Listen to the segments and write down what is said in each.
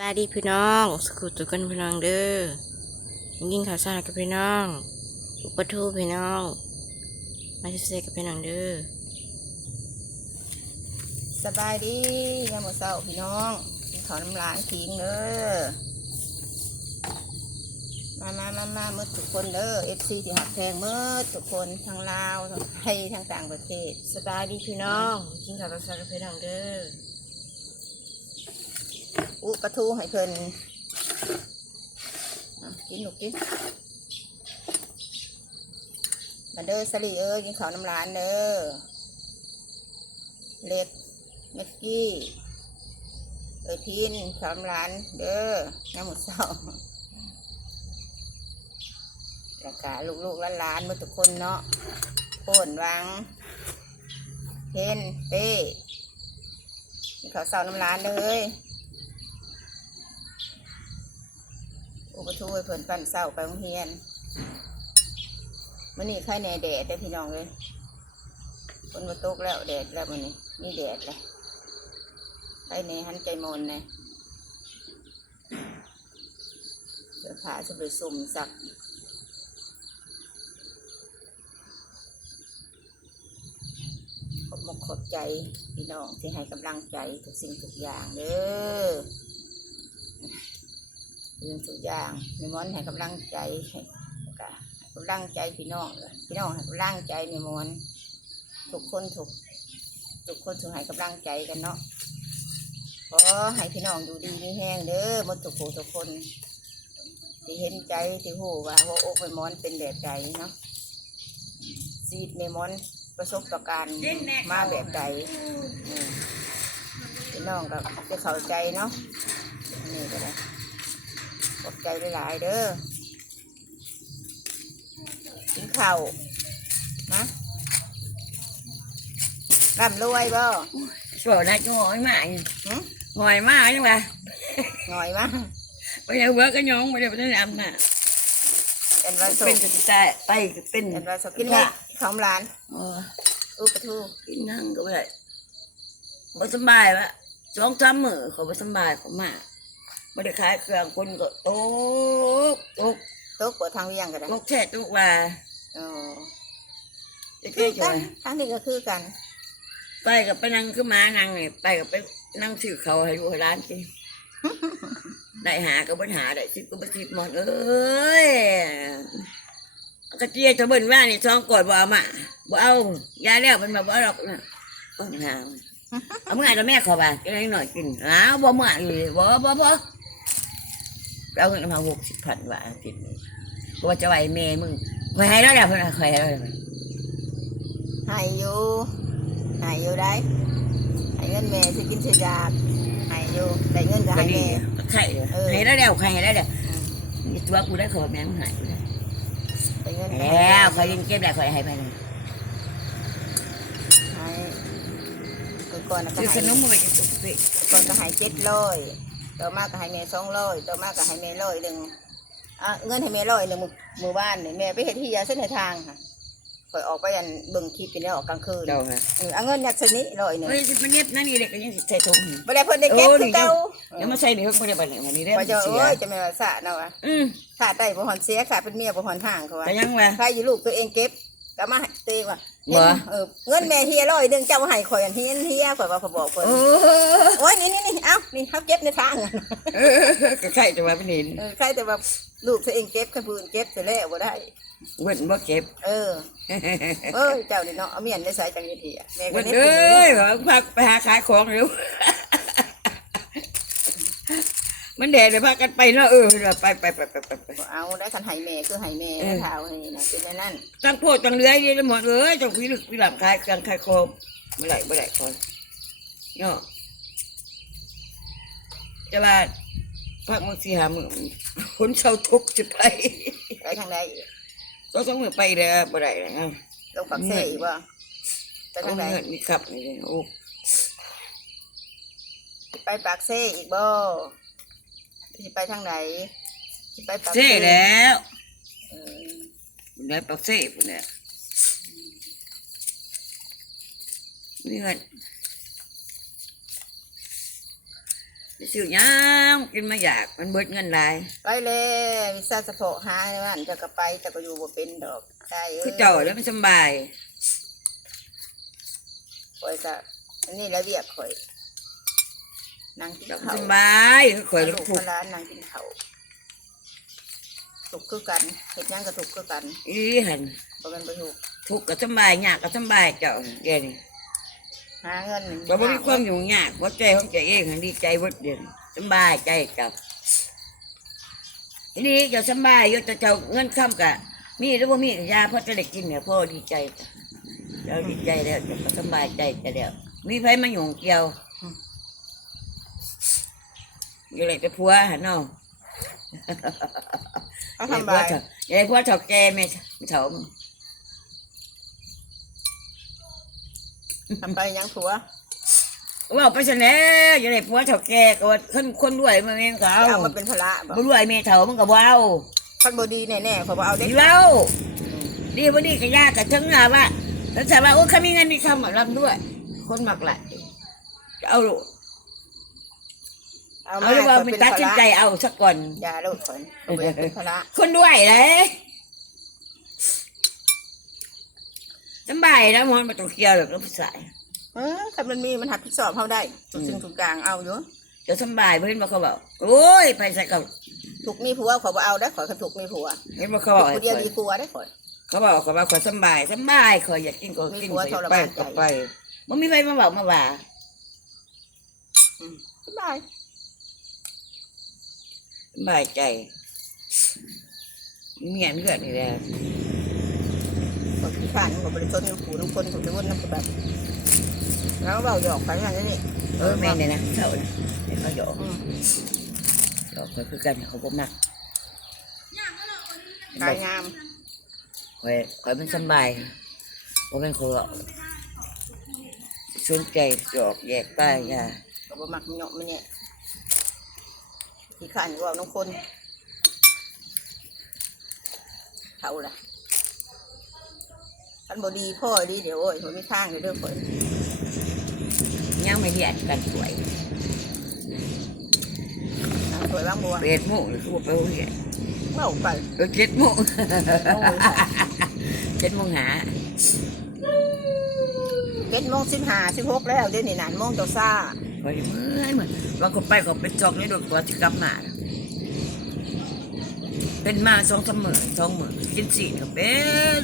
บายดีพี่น้อง สกุลตุกันพี่น้องเด้อยิ่งข่าวสารกับพี่น้องอุปทูพี่น้อง มาเซกับพี่น้องเด้อ สบายดียามมื้อเช้าพี่น้องกินข้าวน้ำร้านทิ้งเด้อ มามามามาเมื่อทุกคนเด้อ FC ที่หักแพงเมื่อทุกคนทั้งลาวทั้งไทยทั้งต่างประเทศ สบายดีพี่น้องยิ่งข่าวสารกับพี่น้องเด้อ อุปทูให้เพิ่นกินหนูกินมาเด้อสลีเอ้ยกินข้าวน้ำร้านเด้อเล็กเม็กกี้เอ้ยพินข้าวน้ำร้านเด้อน้ำหมูเศร้าแล้วก็ลูกๆหลานๆหมาทุกคนเนาะโคนวังเพนเป้กินข้าวเศร้าน้ำร้านเลย อุปทูให้เพิ่นปั่นเศร้าไปโรงเรียนมื่อนี้ใครแน่แดดได้อพี่น้องเลยฝนมาตกแล้วแดดแล้วมื่อนี้นี่แดดเลยใครแน่หันใจมนเลยเสื้อผ้าจะไปสุ่มสักขอบมกขอบใจพี่น้องที่ให้กำลังใจทุกสิ่งทุกอย่างเด้อ เรื่องทุกอย่างแม่มอนให้กำลังใจก็กำลังใจพี่น้องพี่น้องให้กำลังใจแม่มอนทุกคนทุกทุกคนถึงให้กำลังใจกันเนาะขอให้พี่น้องดูดีมีแห้งเด้อมดทุกผู้ทุกคนที่เห็นใจที่หูว่าหัวอกแม่มอนเป็นแบบใดเนาะชีวิตแม่มอนประสบประการมาแบบใดพี่น้องก็จะเข้าใจเนาะนี่ก็ได้ ใจหลายๆเด้อกินข้าวนะร่ำรวยบ่สวยนะจะหอยมากหึหอยมากยังไงหน่อยมั้งไปเอาเบิร์ก็ย้องไปเดี๋ยวไปทำน่ะเป็นว่าสุเป็นกกระจายไปก็เป็นเป็นว่าสุกกินเลยข้าวหลานเอออุปทูกินนั่งก็ไม่ได้บ่สบายวะสองสามมื้อเขาบ่สบายเขามา ไม่ได้ขายเครื่องคนก็ตกตกโต๊ะปวดทางเวียงกันได้ตกแท้ตกว่าเออจะคืเก้อจกัอนยทั้งนี้ก็คือกัน ไปกับไปนั่งขึ้นมานั่งนี่ไปกับไปนั่งซื้อเขาวให้ลูกให้ร้านกินได้หาก็บ่หาได้สิบก็บ่สิบหมดเอ้ยกระเจี๊ยบจะเบิ่นว่านี่ท้องกอดบ่เอามาบ่เอายาแล้วมันมาบ่เอาหรอกนะเบิ่งหาเอาเมื่อไหร่แล้วแม่ขอบ่าจะได้หน่อยกินอ้าวบ่เมื่อเลยบ่บ่บ่ เอาเงินมาหกสิบพันบาทติดนี่บ่ว่าจะไหวแม่มึงคอยให้แล้วเดี๋ยวเพิ่นว่าคอยให้แล้วเดี๋ยวเพิ่นให้อยู่ให้อยู่ได้ให้เงินแม่สิกินสิยากให้อยู่ได้เงินก็ก็ให้ดีแม่ไข่เด้อเออให้แล้วเดี๋ยวใครให้แล้วเดี๋ยวมีตัวกูได้ขอแม่มึงหายกูได้ได้เงินก็ให้แล้วคอยยิงเก็บได้คอยให้ไปเลยให้คือก่อนน่ะก็ซื้อขให้นมมาไปกินตุ๊กติ๊กก่อนก็ให้เจ็ดร้อย ต่อมาก็ให้แม่สองร้อยต่อมาก็ให้แม่ร้อยหนึ่งอะเงินให้แม่ร้อยหนึ่งมือมือบ้านนี่แม่ไปเห็นที่ยาเส้นในทางค่ะคอยออกไปยันเบิ่งคลิปไปเนี่ยออกกลางคืนเจ้าไงเออเอาเงินยัดชนิดร้อยหนึ่งเฮ้ยมันเน็บนั่นนี่เด็กก็ยังใส่ถุงไม่ได้เพิ่นได้เก็บคือเก่าเดี๋ยวมาใส่เดี๋ยวคนเดียวไปไหนวันนี้ได้พอจะเสียโอ้ยจะไม่ว่าสะเนาะวะอืมขาดได้บ่หอนเสียขาดเป็นเมียบ่หอนห่างเขาว่าแต่ยังวะใครอยู่ลูกตัวเองเก็บก็มาให้ตัวเองว่าบ่เออเงินแม่เฮียร้อยหนึ่งเจ้าให้ข่อยอันเฮียนเฮียข่อยว่าเขาบอกเพิ่นโอ้โอ้ ยนี่นี่นี่เอ้านี่เขาเก็บในทางอะเออก็ใช่จะว่าเป็นเห็นเออใครแต่ว่าลูกตัวเองเก็บข้าพื้นเก็บแต่แล้วบ่ได้ เว้นบ่เก็บ เออเออเจ้านี่เนาะเอาเมียนได้ใส่จังยี่ทีอะแม่ก็เว้นเน็บเอ้เอ้ยว่าพักไปหาขายของเร็วมันแดดเลยพากันไปเนาะเออไปไปไปไปไปไปเอาได้คันให้แม่คือให้แม่เออเท้าให้นะเป็นอย่างนั้นตั้งโพดตั้งเลื้อยนี่หมดเลยต้องพิลึกพิหลับขายกันขายของเมื่อไหร่เมื่อไหร่คนเนาะ จะว่าพักมือสี่หามือคนเช่าทุกข์จะไปไปทางใดอีกก็ต้องมือไปเลยบ่ได้เลยนะลงปักเสยอีกบ่ไปต้อทางงใดเงินมีขับนี่เลยโอ้ไปปากเซ่อีกบ่สิไปทางไหนสิไปปากเซ่แล้วเออมันได้ปักเซ่ปุ่นเนี่ยนี่เงิน ซื้อหยังกินมาอยากมันเบิดเงินหลายไปเลยวิซาสะโพกหาในบ้านจะก็ไปแต่ก็อยู่บ่เป็นดอกใช่เอ้ยคือเจ้าแล้วมันสำบายข่อยก็อันนี้แล้วเรียกข่อยนั่งกินเจ้าข้าวสำบายข่อยลูลูกกผูกพลานนั่งกินข้าวถูกคือกันเฮ็ดหยังก็ถูกคือกัน อีหันบ่แม่นบ่ถูกทุกข์ก็สำบายยากก็สำบายเจ้าเดี๋ยวนี้ หาเงินบ่บ่มีความยุ่งยากบ่ใจของใจเองหันดีใจเบิดเดือนสำบายใจเจ้าทีนี้เจ้าสำบายอยู่แต่เจ้าเงินค้ำกะมีหรือบ่มีก็ยาพ่อจะได้กินเนี่ยพ่อดีใจจ้ะเจ้าดีใจแล้วเจ้าก็สำบายใจจะแล้วมีไผมายุ่งเกี่ยวอยู่เลยแต่ผัวหันเนาะเขายายทำผัวบายเฒ่ายายผัวเฒ่าแก่แม่เฒ่า ทำไปหยังผัวว่าไปซะแล้วอย่าได้ผัวเฒ่าแก่ก็ว่าคนคนรวยมาแม่นเขาสิเอามาเป็นภาระบ่บ่รวยแม่เฒ่ามันก็บ่เอาคันบ่ดีแน่ๆเขาบ่เอาเด็กดีเล่าดีบ่ดีก็ยากก็ถึงอะว่าแล้วถ้าว่าโอ้เขามีเงินมีคำมารับด้วย คนมักหลายจะเอาลูกเอาเอามาหรือว่าให้มันเป็ตัดภาสินระใจเอาสักก่อนอย่าโลดข่อยเอาไปเป็นภาระคนด้วยเลย สำบายแล้วมันไม่ต้องเคลียร์หรอกแล้วผู้ชายเออถ้ามันมีมันหัดทดสอบเฮาได้ทุกสิ่งทุกอย่างเอาอยู่จะสำบายเพื่อนมาเขาบอกโอ้ยไปใส่เขาถูกมีผัวเขาบ่เอาได้ข่อยก็ถูกมีผัวเห็นมาเขาบอกให้ผู้เดียวข้อยดีกว่าได้ข่อยเขาบอกเขาว่าเขาสำบายสำบายเขาอยากกินก็กินมีผัวทรไปมานใจก็ไปมันมีใครมาบอกมาว่าอืมสบายสบายใจเมียนเลือดนี่แหละ ข่านข่อยบ่ได้ชนกับผู้ทุกคนข่อยจะวนน้ำแบบแล้วเว้าหยอกกันอย่างนี้เออแม่เนี่ยนะเขานะเห็นเขาหยอกหยอกคือกันเขาบ่มักกายงามคอยคอยมันสบายว่าเป็นคนสนใจหยอกแยกป้ายยาบ่มักมันเหยาะมันเนี่ยขี้ข้านก็เอาน้องคนเท่าล่ะ คันบ่ดีพ่อดีเดี๋ยวโอ้ยข่อยมีทางเดี๋ยวเด้อข่อยยังไม่เรียนกันสวยทางข่อยบางบัวเป็ดหมูหรือคือว่าไปโรงเรียนเว้าไปเออเจ็ดโมงโอ้ยเจ็ดโมงหาเป็นโมงสิบห้าสิบหกแล้วเดี๋ยวนี้นานโมงต่อซ่าคอยเมื่อยเหมือนบางคนไปเขาเป็นจอกในดวงตัวที่กลับมา เป็นมาสองสามหมื่นสองหมื่นกินสี่ก็เป็น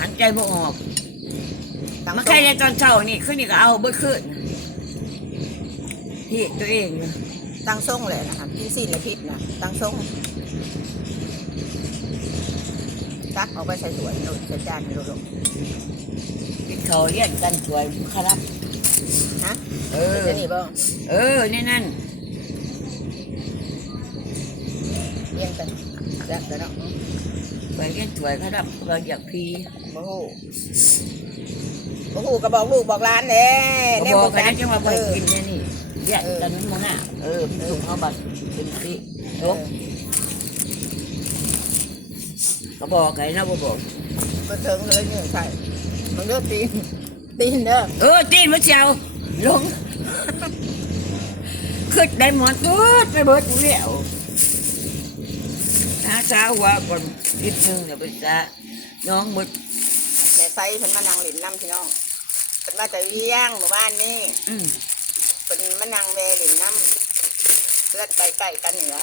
หันใจบ่ออกตั้งมาทรใครงใน Dạ. ตอนเช้านี่ขึ้นนี่ก็เอาเบิดขึ้นที่ตัวเองนะตั้งทรงเลยนะครับกินสี่ละพิษนะตั้งทรงตักเอาไปใส่ถ้วยโหลดใส่จานโหลดกินเขาวเลี้ยงกันสวยครับฮะเออเดี๋ยวนี้บ่เออนี่นั่น เรียนกันแซ่บแล้วเนาะไปเลี้ยงสวยครับเราอยากพีบ่ฮู้บ่ฮู้ก็บอกลูกบอกหลานแหละเขาแน่บอกกันจันะจังว่าไปเออกินเนี่ยนี่เลี้ยงกันนี่มึงอะเออส่งเขาบัตรเป็นพีเอจอบเขาบอกกันนะบ่บอกก็เถิงเลยนี่ใช่มันเลือตีนตีนเด้อเออตีนมาเชียวลงขึ้นได้หมดขึ้นไปเบิดเรียวน้า สาวว่าก่อนนิดนึงเดี๋ยวไปซะน้องหมดแม่ไซเพิ่นมานั่งเล่นน้ำพี่น้องเพิ่นมาแต่เวียงหมู่บ้านนี่อืมเป็นมะนางแวหรือน้ำเลือดไก่ไก่กันเหนือ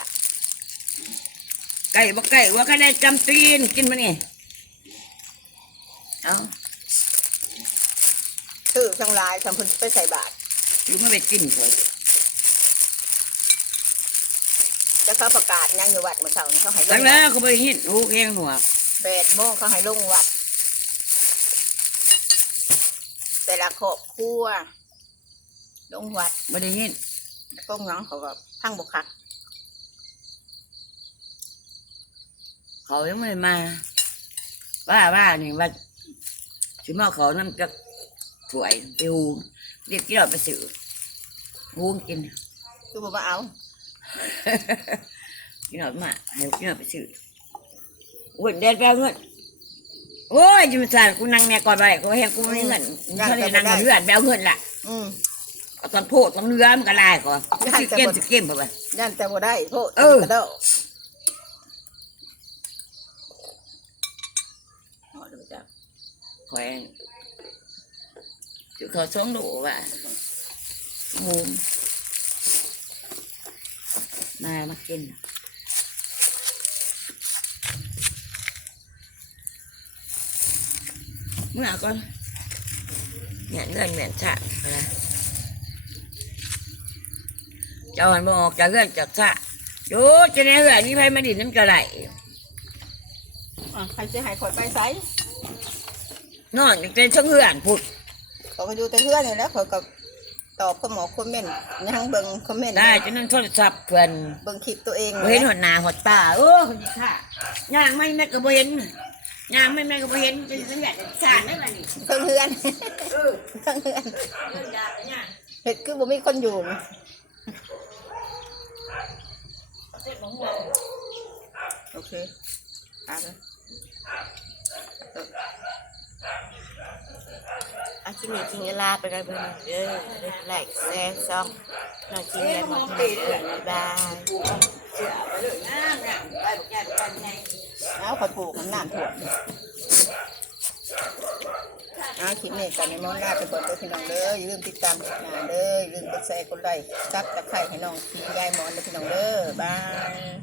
ไก่บ่ไก่ว่าก็ได้จำตีนกินมานี่เอาชื่อทั้งหลายทำเพิ่นไปใส่บาตรอยู่ไม่ไปกินเลย จะเขาประกาศยังอยู่วัดเมื่อเช้านี้เขาให้ลตั้งงแล้วเขาไปยินหูเพียงหัวแปดโมงเขาให้ลงวัด แต่ละครอบครัวลงวัดไม่ได้ยินพวกน้องเขาก็พังบกคักเขายังไม่มาว่าว่านี่ว่าสิมาเขาน้ำจะถวยไปหูเรียกกี่เราไปสื่อหูกินคือบอกว่าเอา กินหน่อยมาให้กินหน่อยไปสื่อโอ้ยเดินไปเอาเงินโอ้ยจิมสานกูนั่งเนี่ยก่อนไปกูเห็นกูไม่มีเงินกูเลยนั่งกับเพื่อนไปเอาเงินล่ะอืมเอาตอนโพดตอนเนื้อมันก็ลายก่อนสิเกมสิเกมไปย่านแต่บ่ได้โพดเออกระโดด họ được chắc khỏe chứ khó sống đủ vậy ngon này mắc kinh Lúc nào con Nhãn gần mẹn chạm là Cho hắn bộ trả gần chặt chạm Chú cho nên là như phải mà đi đến trở lại อะใครจะให้ข่อยไปไส ngon trên sông hưởng phụt ข่อยไปดูแต่เพื่อนนี่แหล้วข่อยก็ ตอบก็หมอคอมเมนต์ยังเบิ่งคอมเมนต์ได้ cho nên thôi sập phần เบิ่งคลิปตัวเองบ่เห็นหดหน้าหดตาโอ้คนนี้ค่ะย่างไม่แม่ก็บ่เห็นย่างไม่แม่ก็บ่เห็นจะสัญญาสารได้บ่นี่เพิ่งเฮือนเออเพิ่งเฮือนเรื่องยาไปย่างเห็ดคือบ่มีคนอยู่เจ็บหัวโอเคตามเลย อาชิมีจริงลาไปกันเพื่อนเด้อไลค์แชร์ซองนอนจริงเลยมอบ๊ายบายเสือไปเลยนบายเอาขอยปลูกมันน้ำท่วอาคลิปนี้กันในมอนลาไปก่อนเด้อพี่น้องเด้ออย่าลืมติดตามคลิปหน้าเด้ออย่าลืมกดแชร์กดไลค์ซับตะไคร้ให้น้องพี่ยายหมอนเด้อพี่น้องเด้อบาย